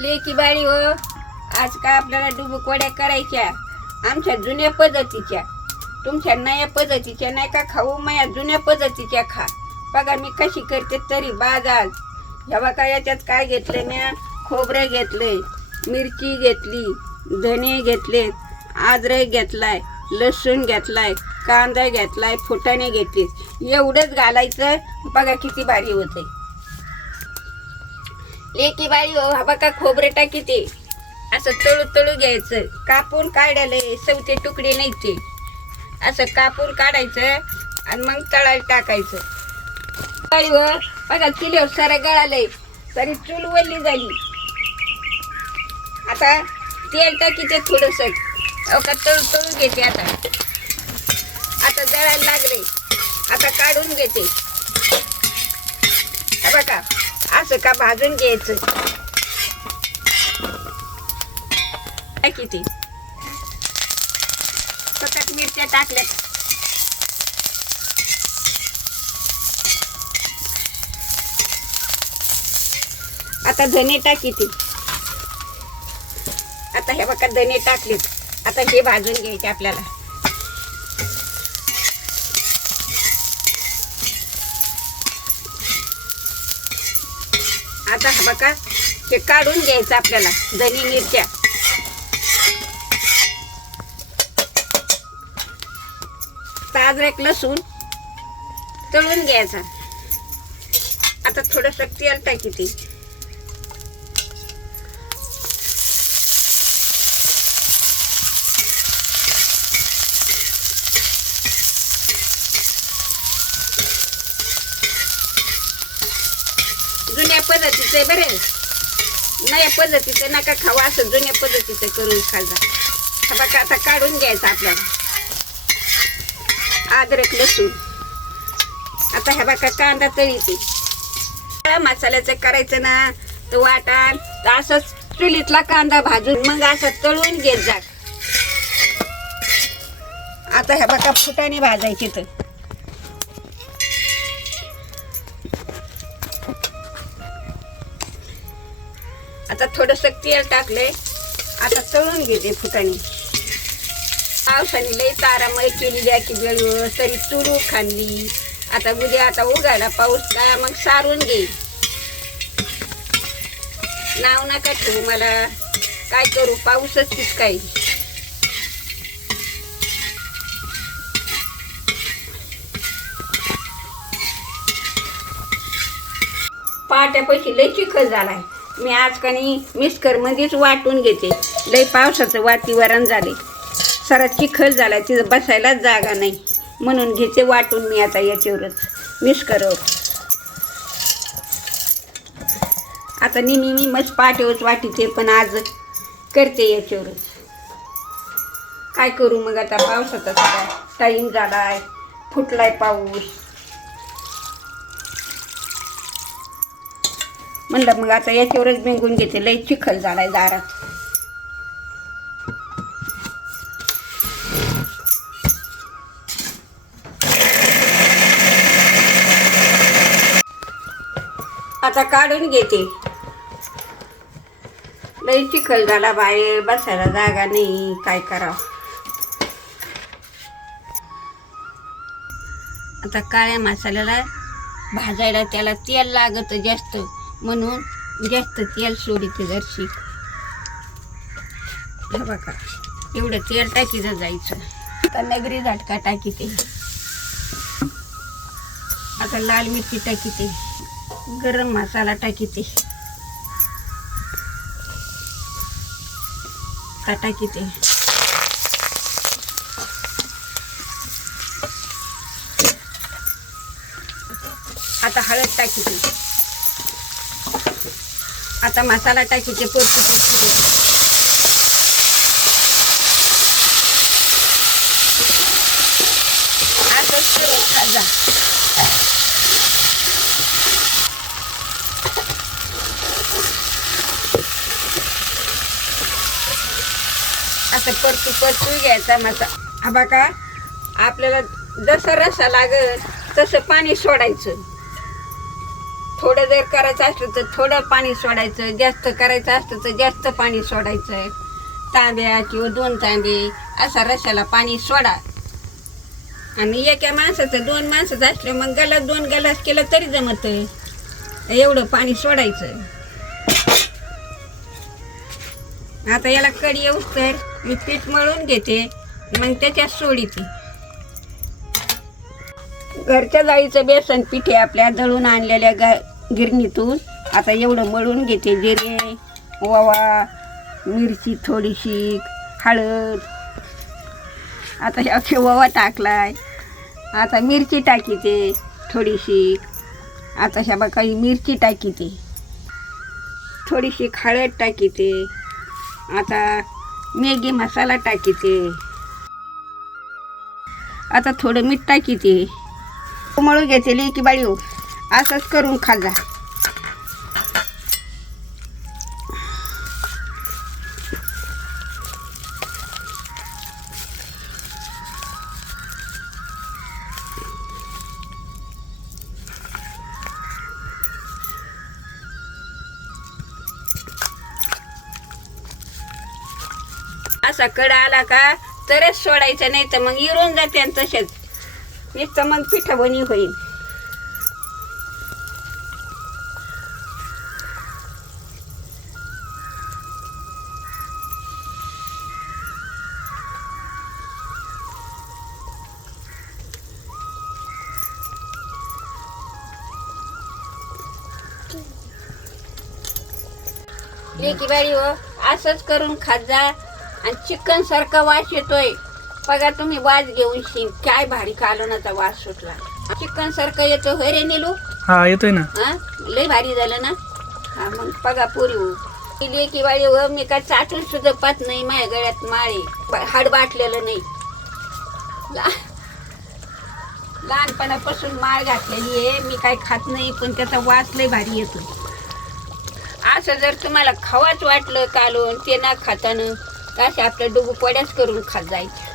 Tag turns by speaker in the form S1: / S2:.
S1: लेकी बाळी हो. आज का आपल्याला डुबुकवड्या करायच्या? आमच्या जुन्या पद्धतीच्या. तुमच्या नया पद्धतीच्या नाही का? खाऊ माया जुन्या पद्धतीच्या खा. बघा मी कशी करते तरी बाजार जेव्हा का याच्यात काय घेतलं म्या? खोबरं घेतलंय मिरची घेतली धने घेतले अद्रक घेतलाय लसूण घेतलाय कांदा घेतलाय फुटाणे घेतले. एवढंच घालायचं. बघा किती भारी होतंय. लेकी बाळी हो हा बघा खोबरे टाकी ते असं तळू तळू घ्यायचं. कापून काढायला सवते तुकडे नाही ते. असं कापून काढायचं आणि मग तळायला टाकायचं. बाळीवर बघा चुलीवर सारा गळालंय. तरी चूल वल्ली झाली. आता तेल टाकी ते थोडस का तळू तळू घेते आता. आता जळायला लागले. आता काढून घेते. बघा. असं का भाजून घ्यायचं? काय किती? सतत मिरच्या टाकल्या आता धने टाकी ती आता हे बघा धने टाकलेत. आता हे भाजून घ्यायचे आपल्याला. आता हा बघा हे काढून घ्यायचं आपल्याला धनी मिरच्या. ताजरेक लसूण तळून घ्यायचा. आता थोडस तेल टाकी ती जुन्या पद्धतीचं आहे बरे. नया पद्धतीचं नका खावा असं जुन्या पद्धतीचं करून खाजा. हा बघा आता काढून घ्यायचा आपल्याला. अद्रक लसूण. आता ह्या बघा कांदा तळीते मसाल्याचं करायचं ना तर वाटाण तर असंच चुलीतला कांदा भाजून मग असं तळून घेत जा. आता ह्या बघा फुटाने भाजायची तर आता थोडस तेल टाकलंय. आता तळून घेते फुटाने. पावसाने लई तारामय केलेली आहे की वेळेवर तरी तुरू खाल्ली. आता उद्या आता उघाडा पाऊस काय मग सारून घे. नाव नका ठेवू मला. काय करू पाऊसच तीच काय पाट्यापाशी लई चिखल झालाय. मी आज कणी मिस्करमध्येच वाटून घेते. लय पावसाचं वातावरण झाले सारा चिखल झाला तिथं बसायलाच जागा नाही. म्हणून घेते वाटून मी आता याच्यावरच मिस्करवर आता नेहमी मी मस्त पाठवच वाटीते पण आज करते याच्यावरच. काय करू मग आता? पावसाचा सगळा टाईम आहे फुटलाय पाऊस. म्हणलं मग आता याच्यावरच बेंगून घेते लई चिखल झालाय दारात. आता काढून घेते. लई चिखल झाला बाहेर बसायला जागा नाही काय करावं? आता काळ्या मसाल्याला भाजायला त्याला तेल लागत जास्त. म्हणून जास्त तेल सोडीते जरशी. हे बघा एवढं तेल टाकीचं जायचं. आता नगरी झटका टाकीते. आता लाल मिरची टाकी ते गरम मसाला टाकी ते टाकी ते आता हळद टाकीते. आता मसाला टाकीते परतू परतू असं फिरवत खाजा. असं परतू परतू घ्यायचा मसा हा बघा आपल्याला जसं रसा लागल तसं पाणी सोडायचं. थोडं जर करायचं असलं तर थोडं पाणी सोडायचं जास्त करायचं असलं तर जास्त पाणी सोडायचं. तांब्या किंवा दोन तांबे असा रश्याला पाणी सोडा. आणि एका माणसाचं दोन माणसाचं असलं मग गलास दोन गलास केलं तरी जमत. एवढं पाणी सोडायचं. आता याला कडी येऊस तर मी पीठ मळून घेते मग त्याच्यात सोडीते. घरच्या जाळीचं बेसन पिठे आपल्या दळून आणलेल्या गा गिरणीतून. आता एवढं मळून घेते जिरे ओवा मिरची थोडीशी हळद. आता अख्खे ओवा टाकलाय. आता मिरची टाकीते थोडीशी. आता ह्या काही मिरची टाकीते. थोडीशी हळद टाकीते. आता मॅगी मसाला टाकीते. आता थोडं मीठ टाकीते. मळू घेते की बाळी. असंच करून खाजा असा कडा आला का तरच सोडायचं नाही तर मग इरून जाते आणि तसेच. नुसतं मग पिठाबणी होईल. लेकी बाळी हो असंच करून खात जा. आणि चिकन सारखा वास येतोय. बघा तुम्ही वास घेऊन शिन काय भारी कालवणाचा वास सुटला. चिकन सारखं येतो होय रे निलू?
S2: हा येतोय ना.
S1: हा? लय भारी झालं ना? हा मग बघा पुरी हो. लेकी बाळी हो मी काय चाटून सुद्धा पात नाही माझ्या गळ्यात माळे. ब- हाड बाटलेलं नाही. ला- लहानपणापासून माळ घातलेली आहे. मी काय खात नाही पण त्याचा वास लय भारी येतो असं जर तुम्हाला खावाच वाटलं कालून ते ना खातानं तर असे आपल्या डुबू पड्याच करून खात जायचं.